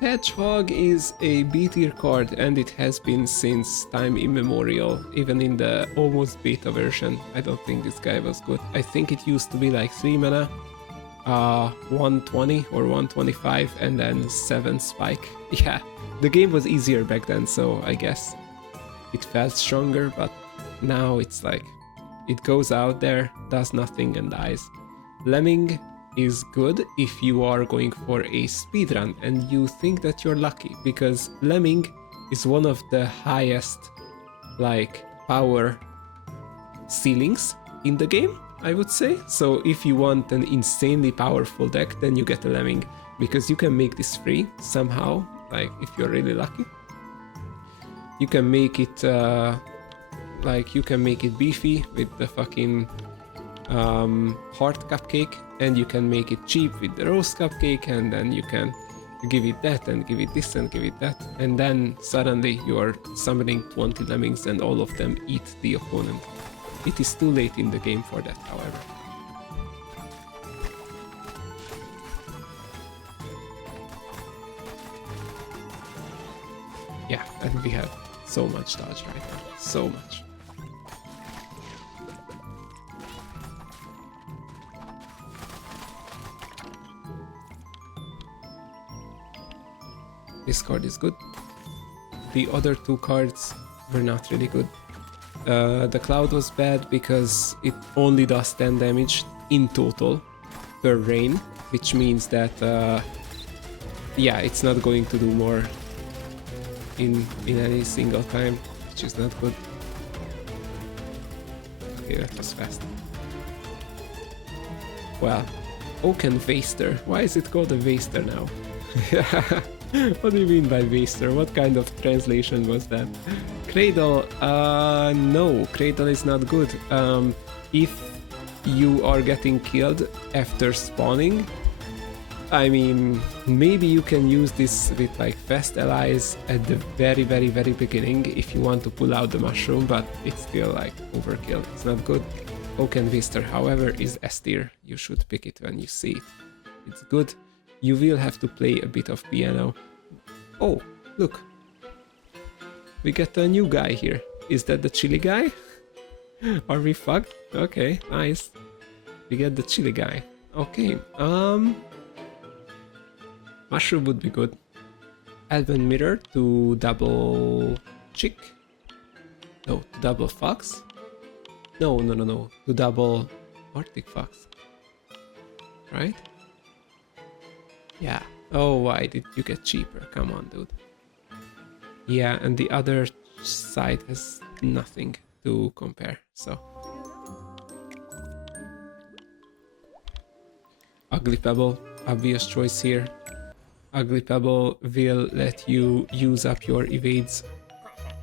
Hedgehog is a B tier card, and it has been since time immemorial. Even in the almost beta version. I don't think this guy was good. I think it used to be like 3 mana, 120 or 125, and then 7 spike. Yeah, the game was easier back then, so I guess it felt stronger, but now it's like... It goes out there, does nothing, and dies. Lemming is good if you are going for a speedrun and you think that you're lucky, because Lemming is one of the highest, like, power ceilings in the game. I would say. So if you want an insanely powerful deck, then you get a Lemming, because you can make this free somehow, like if you're really lucky. You can make it like you can make it beefy with the fucking heart cupcake, and you can make it cheap with the rose cupcake, and then you can give it that and give it this and give it that, and then suddenly you are summoning 20 lemmings and all of them eat the opponent. It is too late in the game for that, however. Yeah, and we have so much dodge right now, so much. This card is good. The other two cards were not really good. The Cloud was bad because it only does 10 damage in total per rain, which means that yeah, it's not going to do more in any single time, which is not good. Okay, that was fast. Well, Oaken Waster. Why is it called a Waster now? What do you mean by Waster? What kind of translation was that? Cradle, no, Cradle is not good. If you are getting killed after spawning, I mean, maybe you can use this with like fast allies at the very beginning if you want to pull out the mushroom, but it's still like overkill. It's not good. Oaken Waster, however, is S tier. You should pick it when you see it. It's good. You will have to play a bit of piano. Oh, look. We get a new guy here. Is that the chili guy? Are we fucked? Okay, nice. We get the chili guy. Okay, Mushroom would be good. Elven Mirror to double Chick. No, to double Fox. No. To double Arctic Fox. Right? Yeah. Oh, why did you get cheaper? Come on, dude. Yeah, and the other side has nothing to compare, so. Ugly Pebble, obvious choice here. Ugly Pebble will let you use up your evades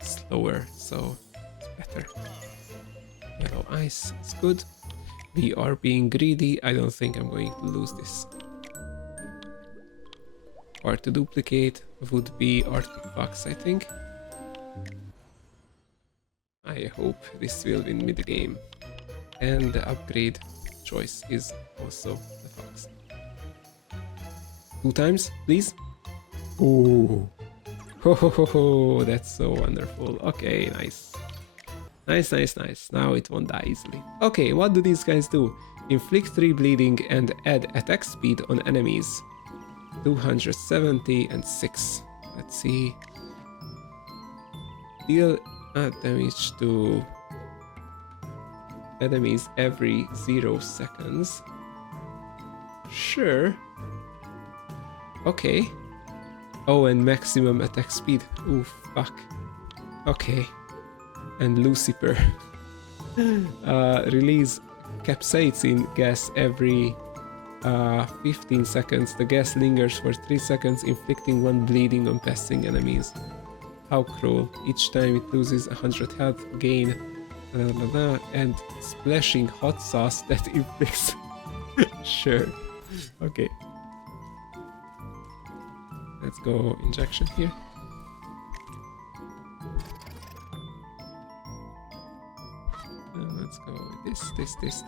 slower, so it's better. Yellow Ice is good. We are being greedy. I don't think I'm going to lose this. Or to duplicate would be Arctic Fox, I think. I hope this will win me the game. And the upgrade choice is also the Fox. 2 times, please. Ooh. Ho, that's so wonderful. Okay, nice. Nice. Now it won't die easily. Okay, what do these guys do? Inflict 3 bleeding and add attack speed on enemies. 270 and 6. Let's see. Deal damage to enemies every 0 seconds. Sure. Okay. Oh, and maximum attack speed. Ooh, fuck. Okay. And Lucifer. Release capsaicin gas every 15 seconds. The gas lingers for 3 seconds, inflicting 1 bleeding on passing enemies. How cruel. Each time it loses 100 health, gain and splashing hot sauce that inflicts. Sure. Okay. Let's go injection here. Let's go this. This.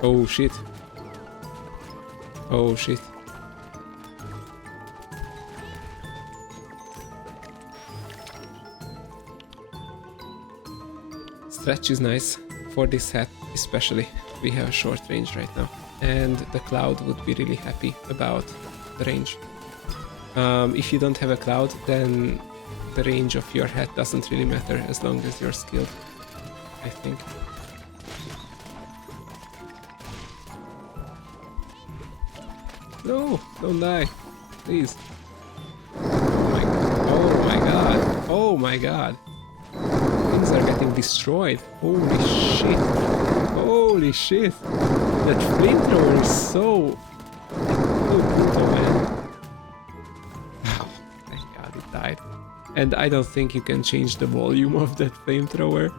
Oh shit. Oh shit. Stretch is nice for this hat especially. We have a short range right now. And the Cloud would be really happy about the range. If you don't have a Cloud, then the range of your hat doesn't really matter as long as you're skilled. I think. No, don't die, please. Oh my god. Oh my god. Things are getting destroyed. Holy shit. Holy shit. That flamethrower is so brutal, man. Oh, thank god it died. And I don't think you can change the volume of that flamethrower.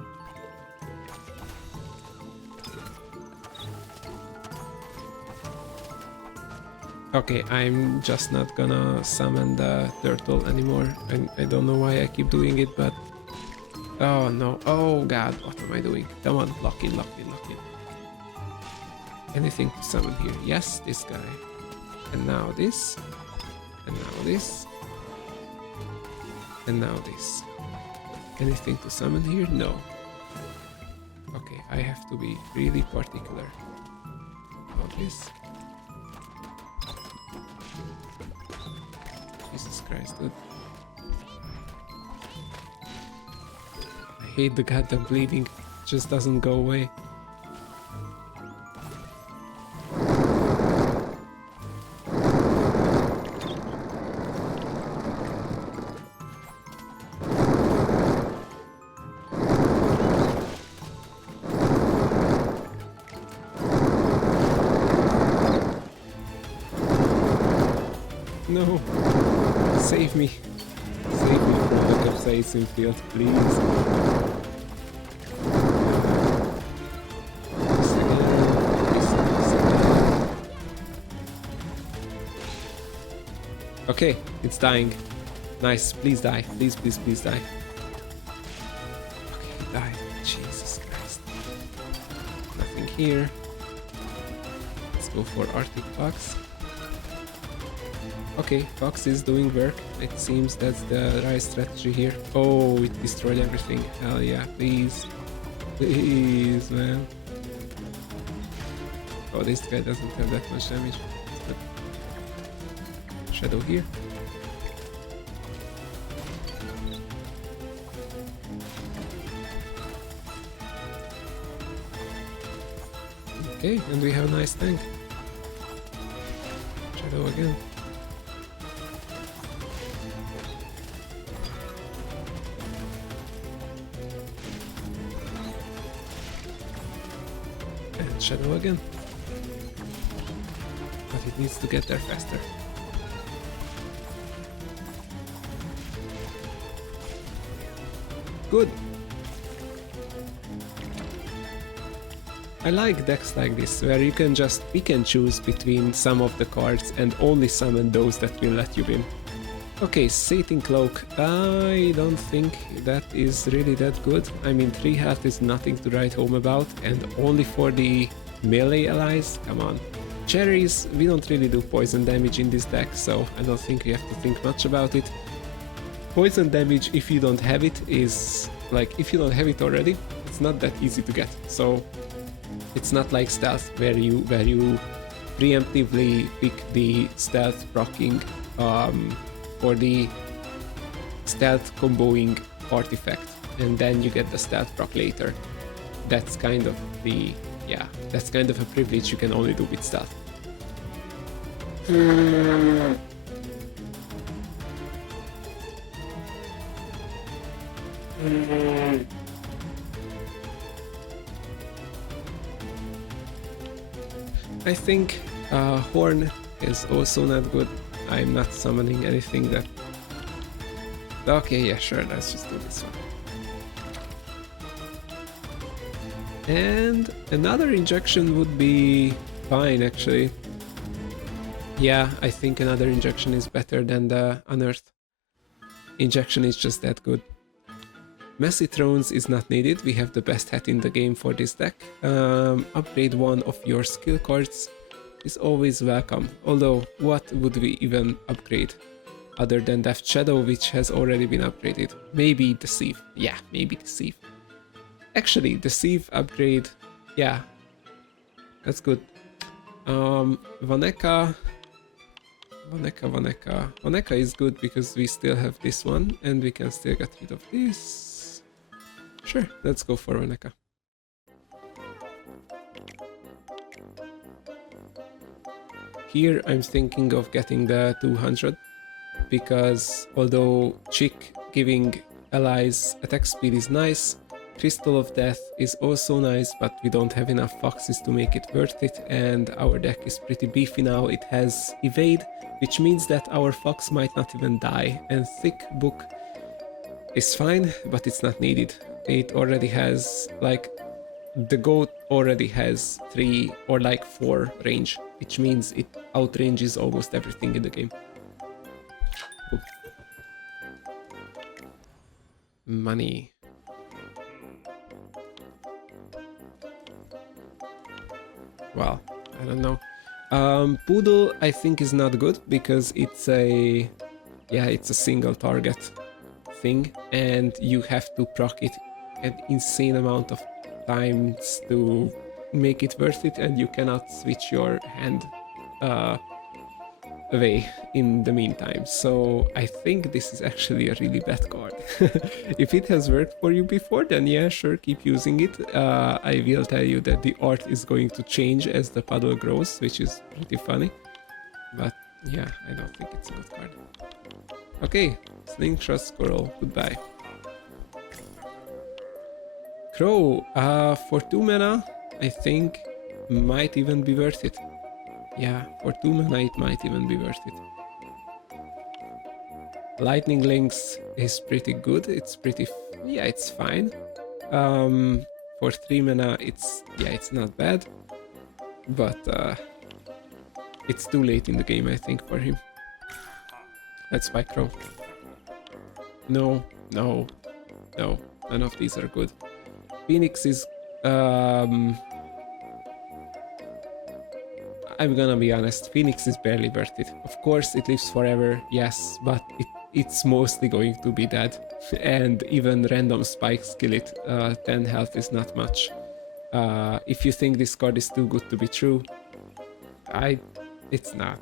Okay, I'm just not gonna summon the turtle anymore. I don't know why I keep doing it, but... Oh no, oh god, what am I doing? Come on, lock in, lock in, lock in. Anything to summon here? Yes, this guy. And now this. And now this. And now this. Anything to summon here? No. Okay, I have to be really particular about this. Jesus Christ, dude. I hate the goddamn bleeding. It just doesn't go away. No. Save me. Save me from the capsaicin field, please. Okay, it's dying. Nice, please die. Please, please, please die. Okay, it died. Jesus Christ. Nothing here. Let's go for Arctic Fox. Okay, Fox is doing work. It seems that's the right strategy here. Oh, it destroyed everything. Hell yeah, please. Please, man. Oh, this guy doesn't have that much damage. But Shadow here. Okay, and we have a nice tank. Shadow again. Shadow again. But it needs to get there faster. Good. I like decks like this, where you can just pick and choose between some of the cards and only summon those that will let you win. Okay, Sating Cloak. I don't think that is really that good. I mean, 3 health is nothing to write home about, and only for the melee allies? Come on. Cherries, we don't really do poison damage in this deck, so I don't think we have to think much about it. Poison damage, if you don't have it, is... like, if you don't have it already, it's not that easy to get. So, it's not like Stealth, where you preemptively pick the Stealth proccing, or the stealth comboing artifact, and then you get the stealth proc later. That's kind of the, yeah, that's kind of a privilege you can only do with stealth. I think Horn is also not good. I'm not summoning anything that... Okay, yeah, sure, let's just do this one. And another injection would be fine, actually. Yeah, I think another injection is better than the Unearth. Injection is just that good. Messy Thrones is not needed, we have the best hat in the game for this deck. Upgrade one of your skill cards is always welcome, although what would we even upgrade other than Death Shadow, which has already been upgraded? Maybe Deceive. Yeah, maybe Deceive. Actually, Deceive upgrade, yeah, that's good. Vaneka is good because we still have this one and we can still get rid of this. Sure, let's go for Vaneka. Here I'm thinking of getting the 200 because although Chick giving allies attack speed is nice, Crystal of Death is also nice, but we don't have enough foxes to make it worth it, and our deck is pretty beefy now. It has evade, which means that our fox might not even die, and Thick Book is fine, but it's not needed. It already has, like, the goat already has 3 or like 4 range, which means it outranges almost everything in the game. Ooh. Money. Well, I don't know. Poodle I think is not good because it's a single target thing, and you have to proc it an insane amount of times to make it worth it, and you cannot switch your hand away in the meantime. So I think this is actually a really bad card. If it has worked for you before, then yeah, sure, keep using it. I will tell you that the art is going to change as the puddle grows, which is pretty funny. But yeah, I don't think it's a good card. Okay, Slingshot Squirrel, goodbye. Crow, for 2 mana, I think might even be worth it. Yeah, for 2 mana it might even be worth it. Lightning Lynx is pretty good. It's pretty, it's fine. For 3 mana, it's not bad, but it's too late in the game, I think, for him. Let's buy Crow. No, none of these are good. Phoenix is I'm gonna be honest, Phoenix is barely worth it. Of course, it lives forever, yes, but it's mostly going to be dead. And even random spikes kill it. 10 health is not much. If you think this card is too good to be true, it's not.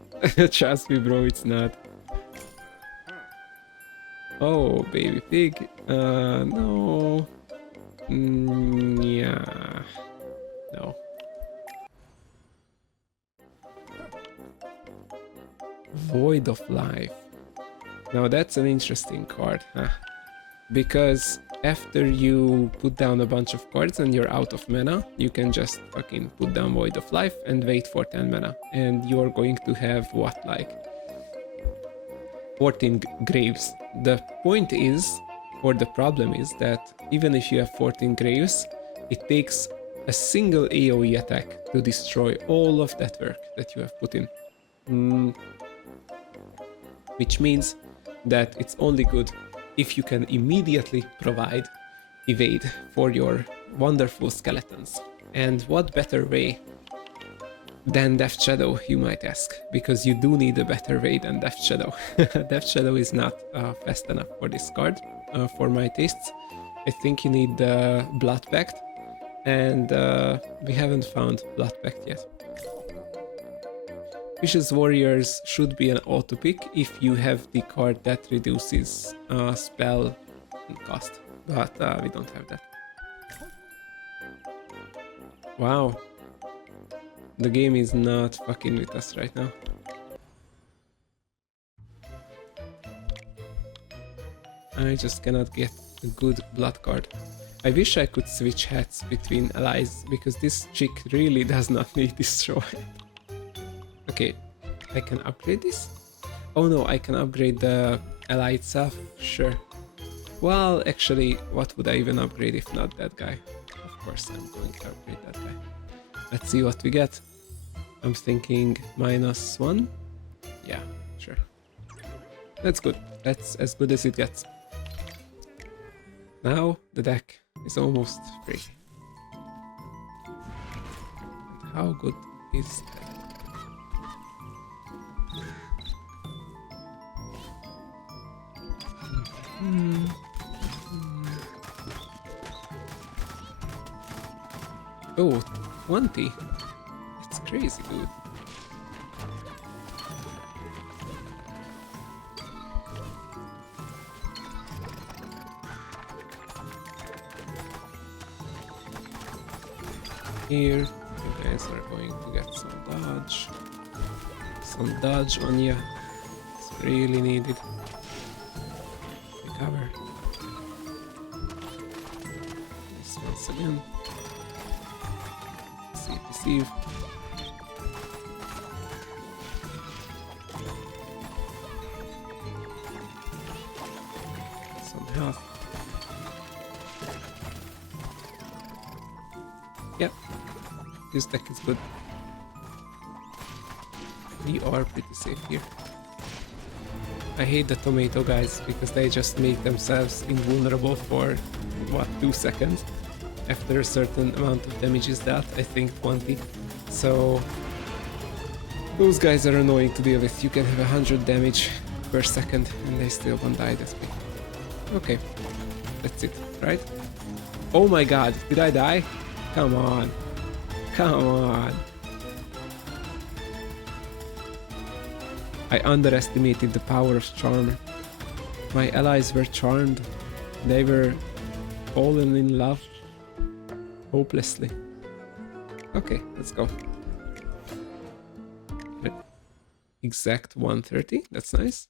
Trust me, bro, it's not. Oh, baby pig. No. Yeah. No. Void of Life. Now that's an interesting card, huh? Because after you put down a bunch of cards and you're out of mana, you can just fucking put down Void of Life and wait for 10 mana. And you're going to have what, like 14 graves. The point is, or the problem is, that even if you have 14 graves, it takes a single AoE attack to destroy all of that work that you have put in. Which means that it's only good if you can immediately provide evade for your wonderful skeletons. And what better way than Death Shadow, you might ask, because you do need a better way than Death Shadow. Death Shadow is not fast enough for this card, for my tastes. I think you need the Blood Pact, and we haven't found Blood Pact yet. Vicious Warriors should be an auto pick if you have the card that reduces spell cost, but we don't have that. Wow. The game is not fucking with us right now. I just cannot get a good blood card. I wish I could switch hats between allies, because this chick really does not need destroy. Okay, I can upgrade this? Oh no, I can upgrade the ally itself? Sure. Well, actually, what would I even upgrade if not that guy? Of course I'm going to upgrade that guy. Let's see what we get. I'm thinking -1. Yeah, sure. That's good. That's as good as it gets. Now the deck is almost free. How good is that? Oh, 20. It's crazy, dude. Here, you guys are going to get some dodge. Some dodge on you. It's really needed. Recover. This once again. Receive. Some health. Yep. This deck is good. We are pretty safe here. I hate the tomato guys because they just make themselves invulnerable for, what, 2 seconds? After a certain amount of damage is dealt, I think 20. So those guys are annoying to deal with. You can have 100 damage per second and they still won't die this way. Okay, that's it, right? Oh my god, did I die? Come on. Come on. I underestimated the power of charm. My allies were charmed. They were fallen in love. Hopelessly. Okay, let's go. Exact 130, that's nice.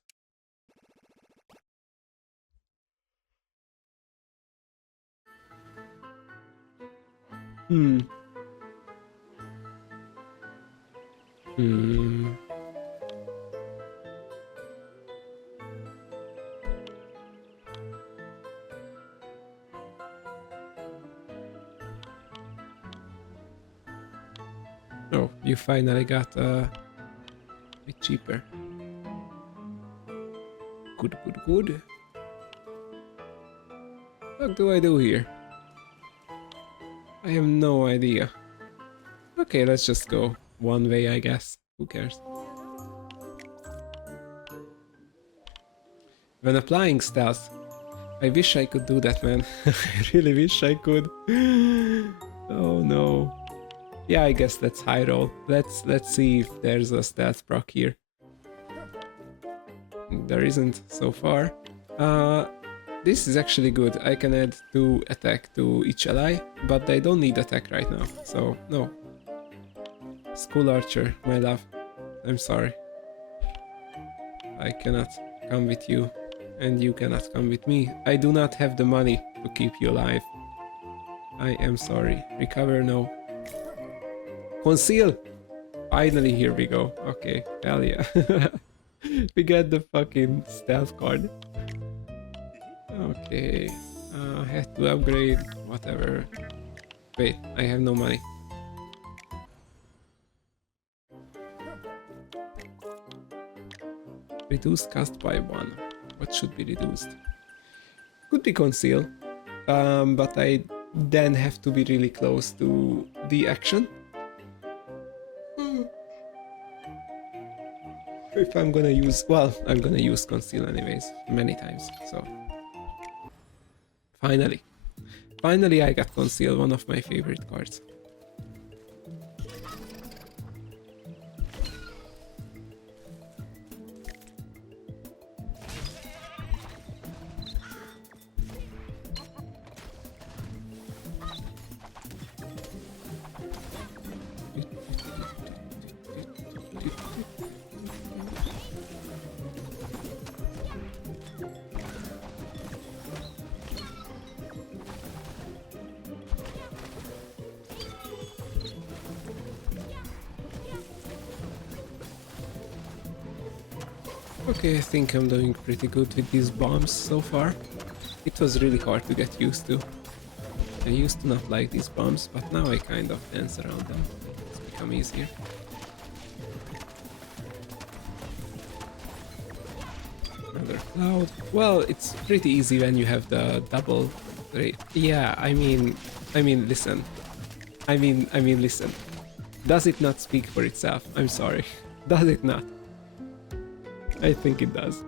Oh, you finally got a bit cheaper. Good, good, good. What do I do here? I have no idea. Okay, let's just go one way, I guess. Who cares? When applying stealth, I wish I could do that, man. I really wish I could. Oh no. Yeah, I guess that's high roll. Let's see if there's a stealth proc here. There isn't so far. This is actually good. I can add 2 attack to each ally, but they don't need attack right now, so no. School Archer, my love. I'm sorry. I cannot come with you, and you cannot come with me. I do not have the money to keep you alive. I am sorry. Recover, no. Conceal! Finally, here we go. Okay, hell yeah. We got the fucking stealth card. Okay, had to upgrade, whatever. Wait, I have no money. Reduced cast by 1. What should be reduced? Could be conceal, but I then have to be really close to the action. If I'm gonna use, well, I'm gonna use conceal anyways, many times, so. Finally I got conceal, one of my favorite cards. Okay, I think I'm doing pretty good with these bombs so far. It was really hard to get used to. I used to not like these bombs, but now I kind of dance around them. It's become easier. Another cloud. Well, it's pretty easy when you have the double rate. Yeah, I mean, listen. I mean, listen. Does it not speak for itself? I'm sorry. Does it not? I think it does.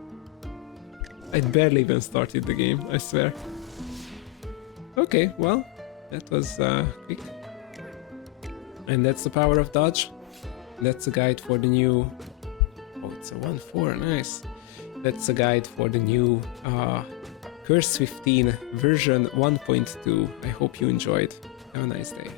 I barely even started the game, I swear. Okay, well, that was quick. And that's the power of dodge. That's a guide for the new... Oh, it's a 1-4, nice. That's a guide for the new Curse 15 version 1.2. I hope you enjoyed. Have a nice day.